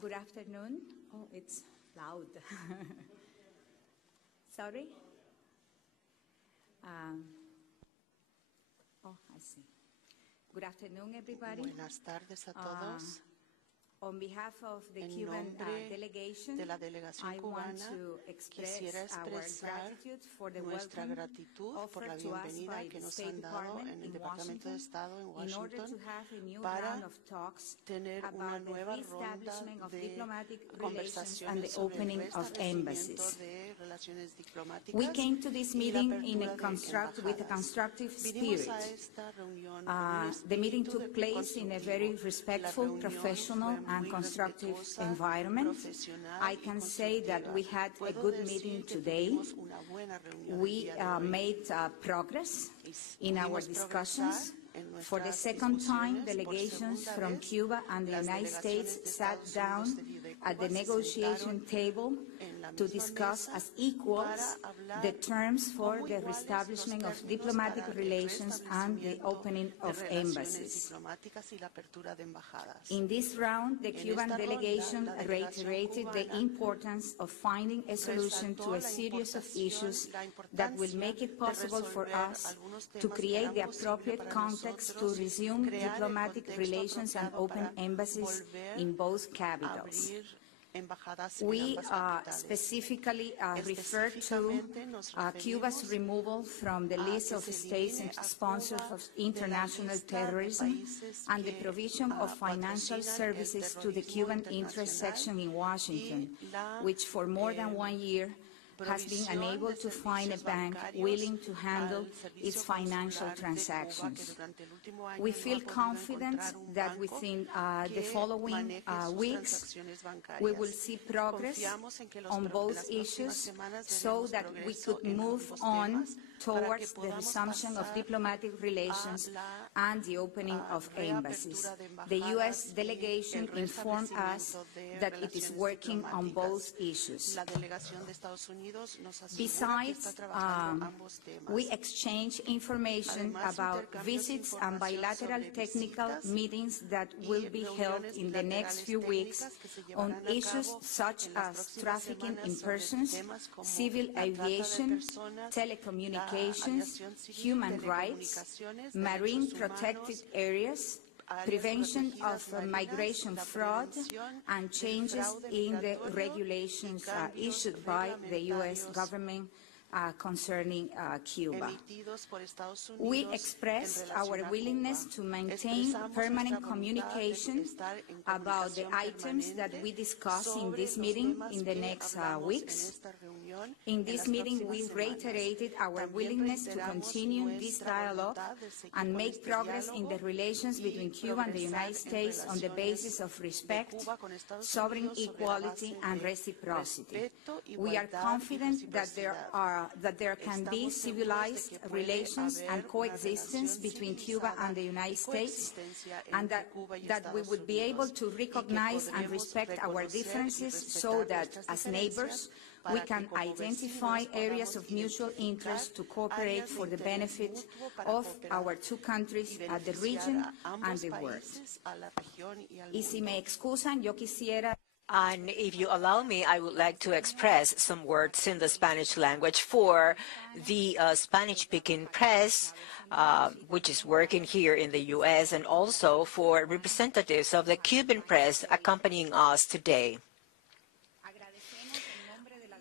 Good afternoon. Oh, it's loud. Sorry? I see. Good afternoon, everybody. Buenas tardes a todos. On behalf of the Cuban delegation, de la delegación I want cubana, to express quisiera our expresar gratitude for the nuestra welcome gratitud por offered la to us bienvenida by que the nos State han dado Department en el in Departamento de Washington Estado en in order Washington to have a new para round of talks tener una about the nueva ronda reestablishment of de diplomatic relations and conversaciones the sobre el opening of restablecimiento embassies. de relaciones diplomáticas We came to this y la meeting in a apertura de with a embajadas. constructive Vinimos spirit. a esta reunión con un The meeting espíritu took place in a very constructivo. respectful, La reunión professional, fue and muy constructive respetuosa, environment. profesional I y can say that we had a Puedo good decir meeting que today. tuvimos una buena reunión el We día de hoy. made progress in our Pudimos discussions. en For the nuestras second time, discusiones. Por delegations segunda from vez, Cuba and the las United delegaciones States de sat Estados down Unidos y de at the Cuba se negotiation sentaron table en la to misma discuss mesa as equals para hablar the terms for como the iguales reestablishment los of términos diplomatic para el relations and the restablecimiento opening de of relaciones embassies. diplomáticas y la apertura de embajadas. In this round, the En Cuban esta ronda, delegation la delegación reiterated the cubana importance of finding a solution to resaltó a series of issues la that will importancia make it de possible for resolver us algunos to temas que create harán the posible appropriate para context to nosotros resume crear el diplomatic contexto relations and apropiado open para embassies volver in both a capitals. abrir embajadas en We ambas capitales. specifically refer to Específicamente nos Cuba's referimos removal from the a list que of se states elimine and a sponsors Cuba of de la international lista de terrorism países and the que, provision of financial patrocinan el services to the terrorismo Cuban interest internacional section in Washington, y la, which for more than 1 year has been provisión unable de to find a servicios bank bancarios willing to handle al servicio its financial consular de Cuba, que transactions. durante el último año We no feel ha podido confident encontrar un that banco within the que following maneje sus weeks, transacciones bancarias. we will see progress Confiamos en que on both las próximas issues semanas so veremos that we progreso could en move ambos on temas para que towards the podamos resumption of pasar diplomatic relations and the opening of embassies. The U.S. delegation informed us that it is working on both issues. La delegación de Estados Unidos nos asegura que Besides, está trabajando ambos temas. we exchange information Además, about visits and bilateral technical meetings that will be held in the next few weeks on issues such as trafficking in persons, civil aviation, telecommunications, human rights, marine protected areas, prevention of migration fraud, and changes in the regulations issued by the U.S. government concerning Cuba. We expressed our willingness to maintain permanent communication about the items that we discuss in this meeting in the next weeks. In this meeting, we reiterated our willingness to continue this dialogue and make progress in the relations between Cuba and the United States on the basis of respect, sovereign equality, and reciprocity. We are confident that there can be civilized relations and coexistence between Cuba and the United States, and that we would be able to recognize and respect our differences so that, as neighbors, we can identify areas of mutual interest to cooperate for the benefit of our two countries, the region, and the world. Y si me excusan, yo quisiera... And if you allow me, I would like to express some words in the Spanish language for the Spanish-speaking press, which is working here in the U.S., and also for representatives of the Cuban press accompanying us today.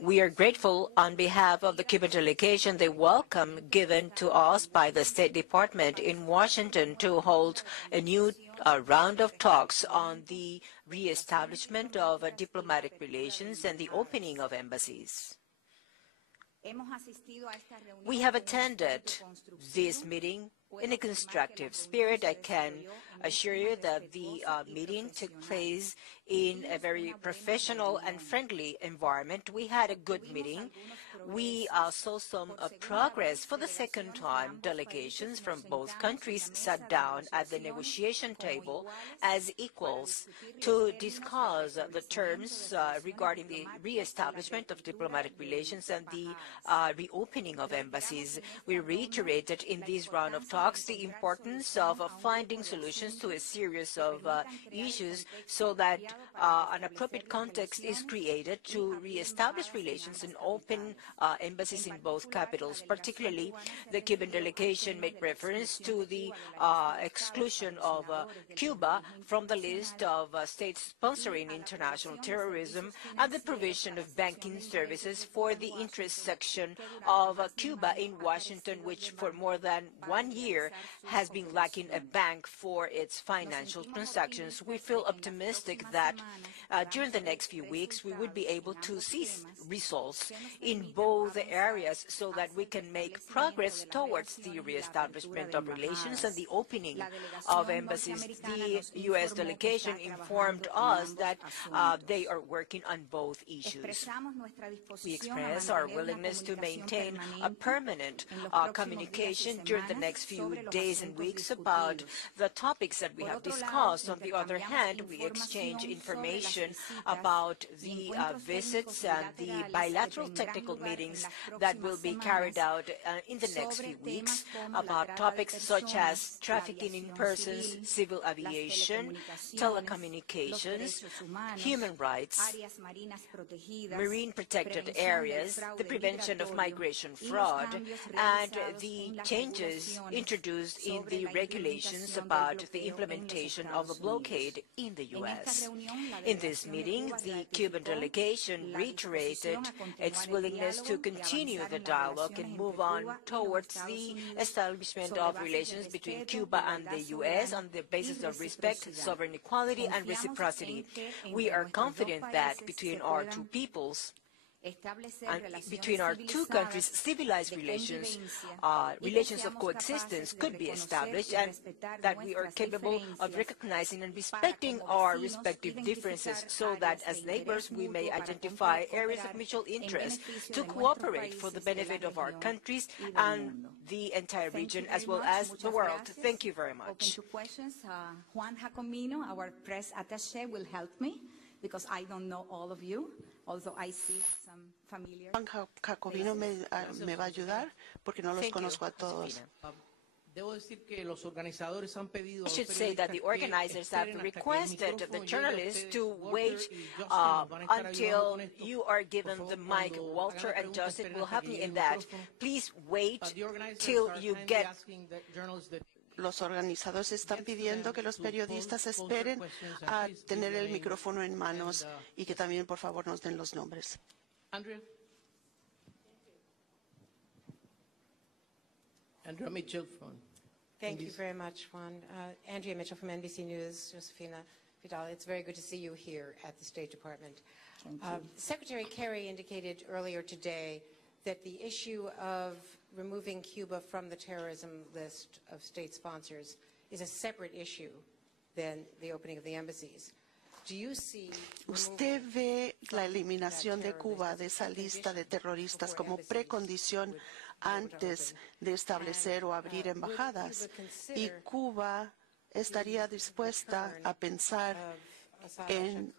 We are grateful on behalf of the Cuban delegation the welcome given to us by the State Department in Washington to hold a new round of talks on the reestablishment of diplomatic relations and the opening of embassies. We have attended this meeting in a constructive spirit. I can assure you that the meeting took place in a very professional and friendly environment. We had a good meeting. we saw some progress. For the second time, delegations from both countries sat down at the negotiation table as equals to discuss the terms regarding the re-establishment of diplomatic relations and the reopening of embassies. We reiterated in this round of talks the importance of finding solutions to a series of issues so that an appropriate context is created to re-establish relations and open embassies in both capitals. Particularly, the Cuban delegation made reference to the exclusion of Cuba from the list of states sponsoring international terrorism and the provision of banking services for the interest section of Cuba in Washington, which for more than 1 year has been lacking a bank for its financial transactions. We feel optimistic that during the next few weeks we would be able to see results in both areas so that we can make progress towards the reestablishment of relations and the opening of embassies. The U.S. delegation informed us that they are working on both issues. We express our willingness to maintain a permanent communication during the next few days and weeks about the topics that we have discussed. On the other hand, we exchange information about the visits and the bilateral technical meetings that will be carried out in the next few weeks about topics such as trafficking in persons, civil aviation, telecommunications, human rights, marine protected areas, the prevention of migration fraud, and the changes introduced in the regulations about the implementation of a blockade in the U.S. In this meeting, the Cuban delegation reiterated its willingness to continue the dialogue and move on towards the establishment of relations between Cuba and the U.S. on the basis of respect, sovereign equality, and reciprocity. We are confident that between our two peoples, and between our two countries, civilized relations, relations of coexistence could be established, and that we are capable of recognizing and respecting our respective differences so that as neighbors we may identify areas of mutual interest to cooperate for the benefit of our countries and the entire region as well as the world. Thank you very much. Open to questions. Juan Jacomino, our press attaché, will help me because I don't know all of you. Although I see some familiar. Juan Jacobino me va a ayudar porque no los conozco a todos. I should say that the organizers have requested the journalists to wait until you are given the mic. Walter and Joseph will help me in that. Please wait till you get. Los organizadores están pidiendo que los periodistas esperen a tener el micrófono en manos y que también, por favor, nos den los nombres. Andrea Mitchell from Thank you very much, Juan. Andrea Mitchell from NBC News, Josefina Vidal. It's very good to see you here at the State Department. Secretary Kerry indicated earlier today that the issue of removing Cuba from the terrorism list of state sponsors is a separate issue than the opening of the embassies. Do you see ¿Usted ve la eliminación de Cuba de esa lista de terroristas como precondición antes de establecer o abrir embajadas? ¿Y Cuba estaría dispuesta a pensar en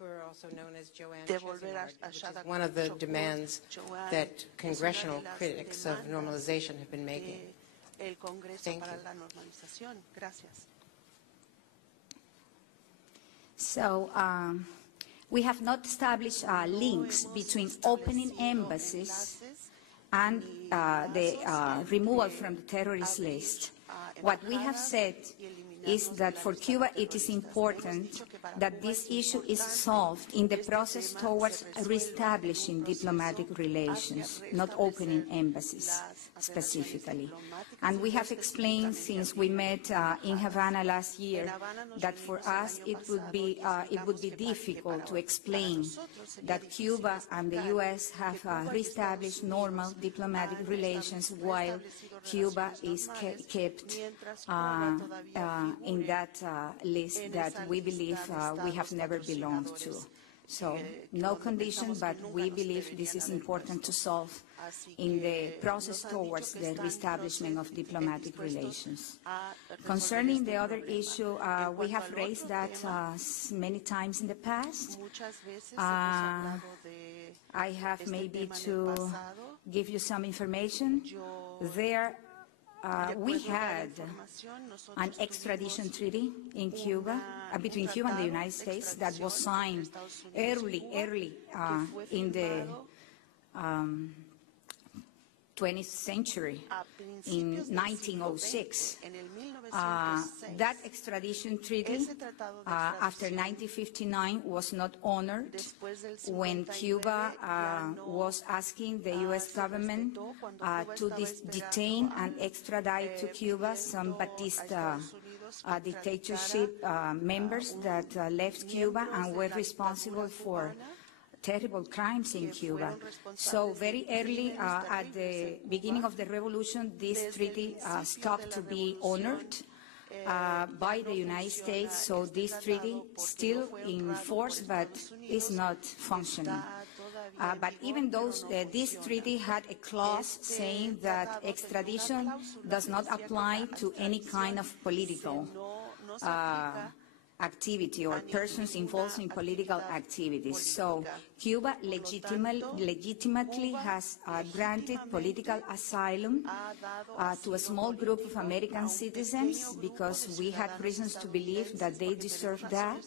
devolver a Shada one of the demands that congressional critics of normalization have been making? El Congreso para la normalización? Gracias. So we have not established links between opening embassies and the removal from the terrorist list. What we have said is that for Cuba it is important that this issue is solved in the process towards reestablishing diplomatic relations, not opening embassies specifically. And we have explained since we met in Havana last year that for us it would be difficult to explain that Cuba and the U.S. have reestablished normal diplomatic relations while Cuba is kept in that list that we believe we have never belonged to. So no condition, but we believe this is important to solve in the process towards the reestablishment of diplomatic relations. Concerning the other issue, we have raised that many times in the past. I have maybe to give you some information. We had an extradition treaty in Cuba, between Cuba and the United States, that was signed early in the 20th century, in 1906. That extradition treaty, after 1959, was not honored when Cuba was asking the U.S. government to detain and extradite to Cuba some Batista dictatorship members that left Cuba and were responsible for terrible crimes in Cuba. So very early at the beginning of the revolution, this treaty stopped to be honored by the United States. So this treaty still in force, but is not functioning. But even though this treaty had a clause saying that extradition does not apply to any kind of political activity or persons involved in political activities. So Cuba legitimately has granted political asylum to a small group of American citizens because we had reasons to believe that they deserve that.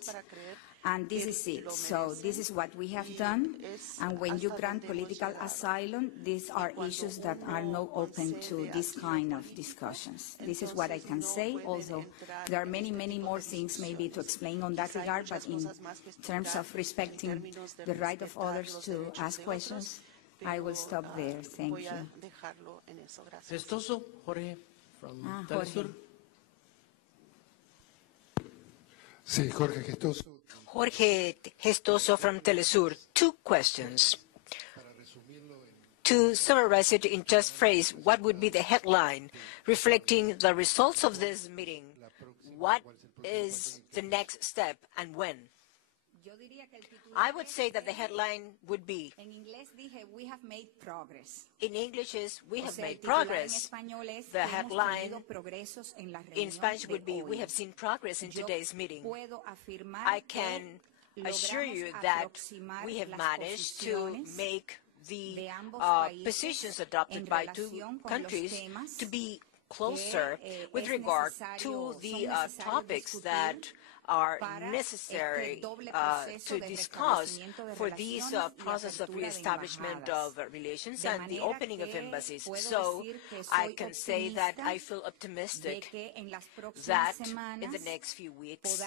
And this is it. So this is what we have done. And when you grant political asylum, these are issues that are not open to this kind of discussions. This is what I can say, although there are many, many more things maybe to explain on that regard, but in terms of respecting the right of others to ask questions, I will stop there. Thank you. Gestoso, Jorge, from Telesur. Sí, Jorge Gestoso. Jorge Gestoso from Telesur. 2 questions. To summarize it in just phrase, what would be the headline reflecting the results of this meeting? What is the next step and when? I would say that the headline would be, we have made progress. in English is, we have made progress. The headline in Spanish would be, we have seen progress in today's meeting. I can assure you that we have managed to make the positions adopted by 2 countries to be closer with regard to the topics that are necessary to discuss for this process of reestablishment of relations and the opening of embassies. So I can say that I feel optimistic that in the next few weeks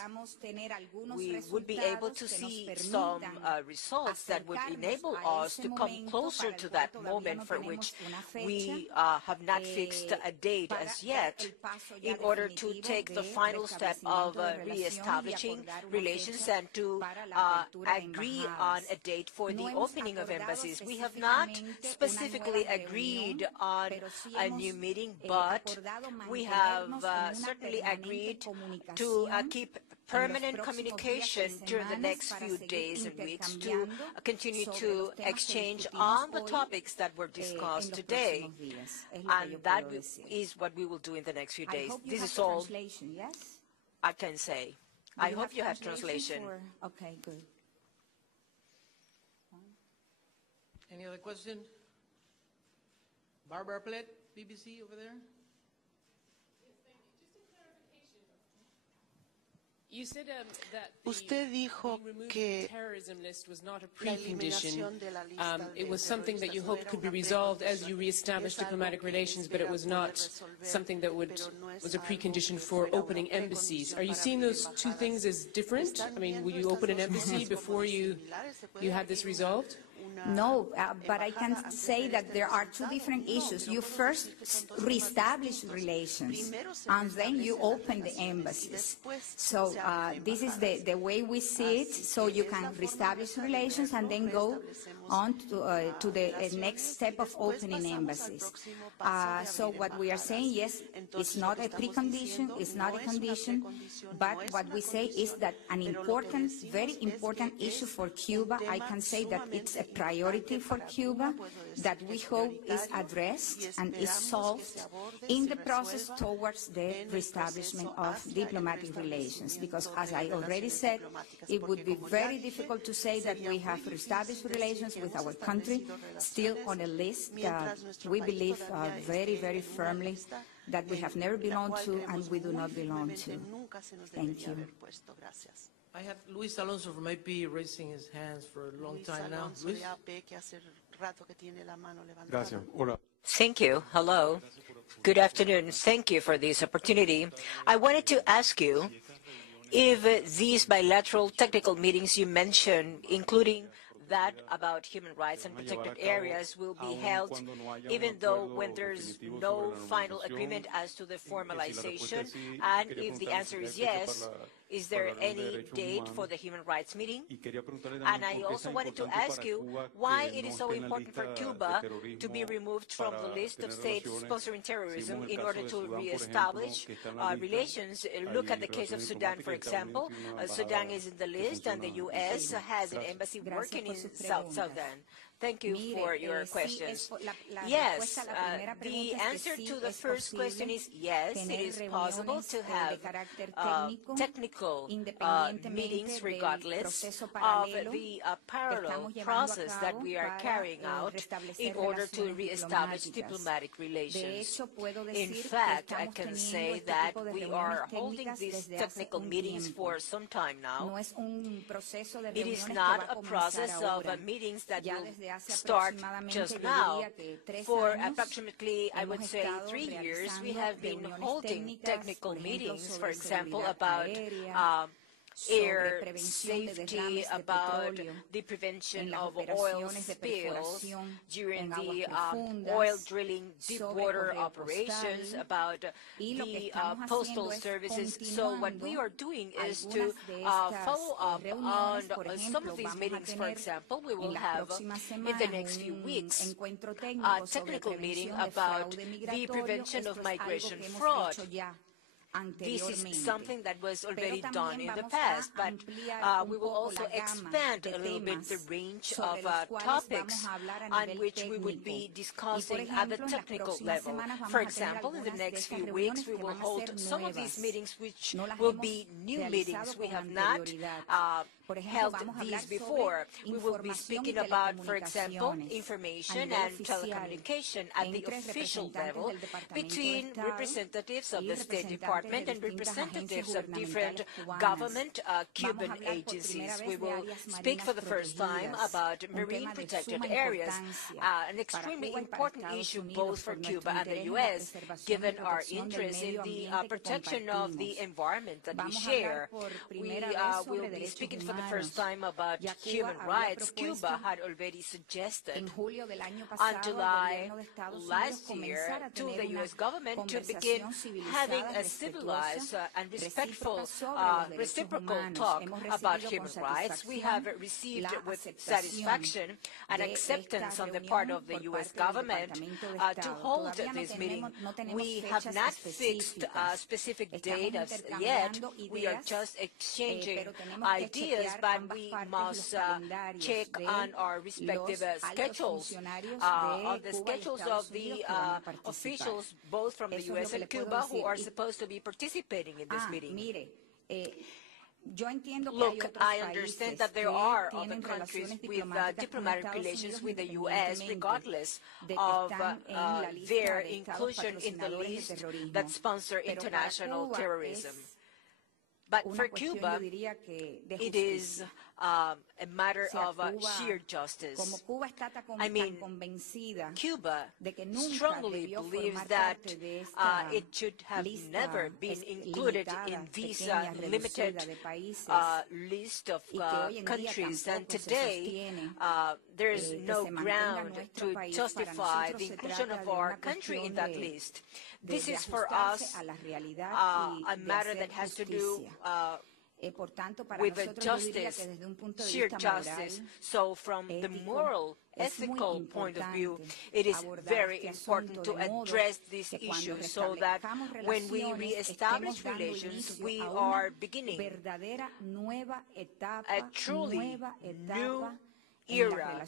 we would be able to see some results that would enable us to come closer to that moment for which we have not fixed a date as yet in order to take the final step of reestablishing relations and to agree on a date for the opening of embassies. We have not specifically agreed on a new meeting, but we have certainly agreed to keep permanent communication during the next few days and weeks to continue to exchange on the topics that were discussed today. And that is what we will do in the next few days. This is all I can say. I hope you have translation. Okay, good. Any other question? Barbara Plett, BBC over there. Usted dijo que la eliminación de la lista de it was something that you hoped could be resolved as you reestablished diplomatic relations, but it was not something that was a precondition for opening embassies. Are you seeing those 2 things as different? I mean, will you open an embassy before you had this resolved? No, but I can say that there are two different issues. You first reestablish relations, and then you open the embassies. So this is the way we see it. So you can reestablish relations and then go on to the next step of opening embassies. So what we are saying, yes, it's not a precondition, it's not a condition, but what we say is that an important, very important issue for Cuba, I can say that it's a priority for Cuba, that we hope is addressed and is solved in the process towards the reestablishment of diplomatic relations. Because as I already said, it would be very difficult to say that we have reestablished relations with our country, still on a list that we believe very, very firmly that we have never belonged to and we do not belong to. Thank you. I have Luis Alonso from AP raising his hands for a long time now. Luis? Gracias. Hola. Thank you. Hello. Good afternoon. Thank you for this opportunity. I wanted to ask you if these bilateral technical meetings you mentioned, including that about human rights and protected areas, will be held even though when there's no final agreement as to the formalization? And if the answer is yes, is there any date for the human rights meeting? And I also wanted to ask you why it is so important for Cuba to be removed from the list of states sponsoring terrorism in order to reestablish relations. Look at the case of Sudan, for example. Sudan is in the list, and the U.S. has an embassy working in South Sudan. Thank you for your questions. Yes, the answer to the first question is yes, it is possible to have technical meetings regardless of the parallel process that we are carrying out in order to reestablish diplomatic relations. In fact, I can say that we are holding these technical meetings for some time now. It is not a process of meetings that will start just now. For approximately, I would say, 3 years, we have been holding technical meetings, for example, about air safety, about the prevention of oil spills during the oil drilling deep water operations, about the postal services. So what we are doing is to follow up on some of these meetings. For example, we will have in the next few weeks a technical meeting about the prevention of migration fraud. This is something that was already done in the past, but we will also expand a little bit the range of topics on which we would be discussing at the technical level. For example, in the next few weeks, we will hold some of these meetings which will be new meetings. We have not held these before. We will be speaking about, for example, information and telecommunication at the official level between representatives of the State Department and representatives of different government Cuban agencies. We will speak for the first time about marine protected areas, an extremely important issue both for Cuba and the U.S., given our interest in the protection of the environment that we share. We will be speaking for the first time about human rights. Cuba had already suggested on July last year to the U.S. government to begin having a civilized and respectful reciprocal talk about human rights. We have received with satisfaction and acceptance on the part of the U.S. government to hold this meeting. We have not fixed a specific date as yet. We are just exchanging ideas, but we must check on our respective schedules, on the schedules of the officials both from the U.S. and Cuba who are supposed to be participating in this meeting. Look, I understand that there are other countries with diplomatic relations with the U.S. regardless of their inclusion in the list that sponsor international terrorism. But for Cuba, it is a matter of sheer justice. I mean, Cuba strongly believes that it should have never been included in this limited list of countries. And today, there is no ground to justify the inclusion of our country in that list. This is for us a matter that has to do with the justice, sheer justice. So from the moral, ethical point of view, it is very important to address this issue so that when we reestablish relations, we are beginning a truly new era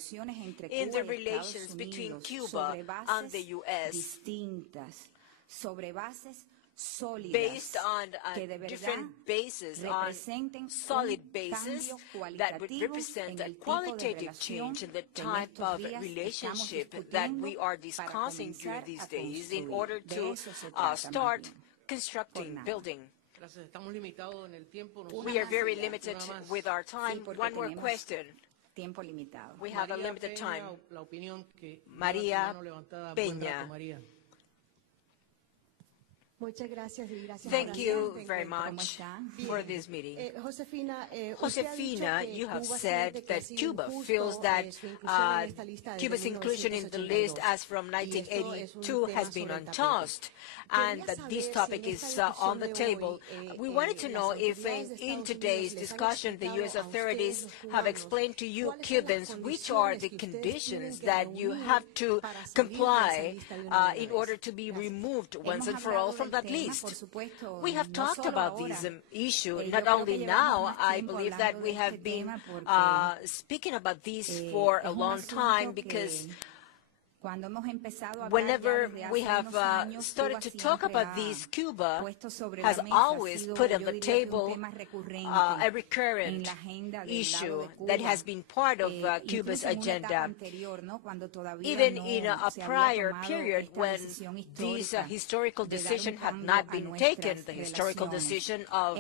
in the relations between Cuba and the U.S. based on different bases, on solid bases that would represent a qualitative change in the type of relationship that we are discussing during these days in order to start constructing, building. We are very limited with our time. One more question. We have a limited time. Maria Peña. Thank you very much for this meeting. Josefina, you have said that Cuba feels that Cuba's inclusion in the list as from 1982 has been untossed, and that this topic is on the table. We wanted to know if in today's discussion the U.S. authorities have explained to you Cubans which are the conditions that you have to comply in order to be removed once and for all from that list. We have talked about this issue, not only now. I believe that we have been speaking about this for a long time, because whenever we have started to talk about this, Cuba has always put on the table a recurrent issue that has been part of Cuba's agenda. Even in a prior period when this historical decision had not been taken, the historical decision of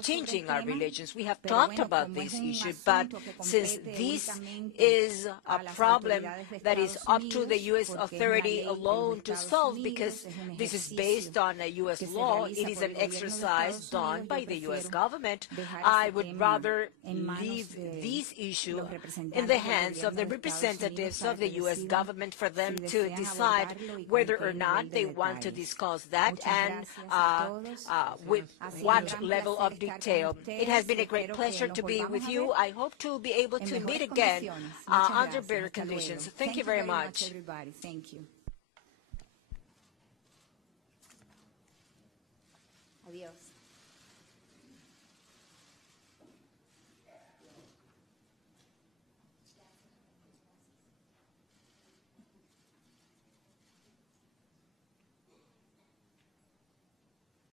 changing our relations, we have talked about this issue, but since this is a problem that is up to the U.S. authority alone to solve, because this is based on a U.S. law, it is an exercise done by the U.S. government. I would rather leave this issue in the hands of the representatives of the U.S. government for them to decide whether or not they want to discuss that and with what level of detail. It has been a great pleasure to be with you. I hope to be able to meet again under better conditions. Thank you very much. Thank you. Adiós.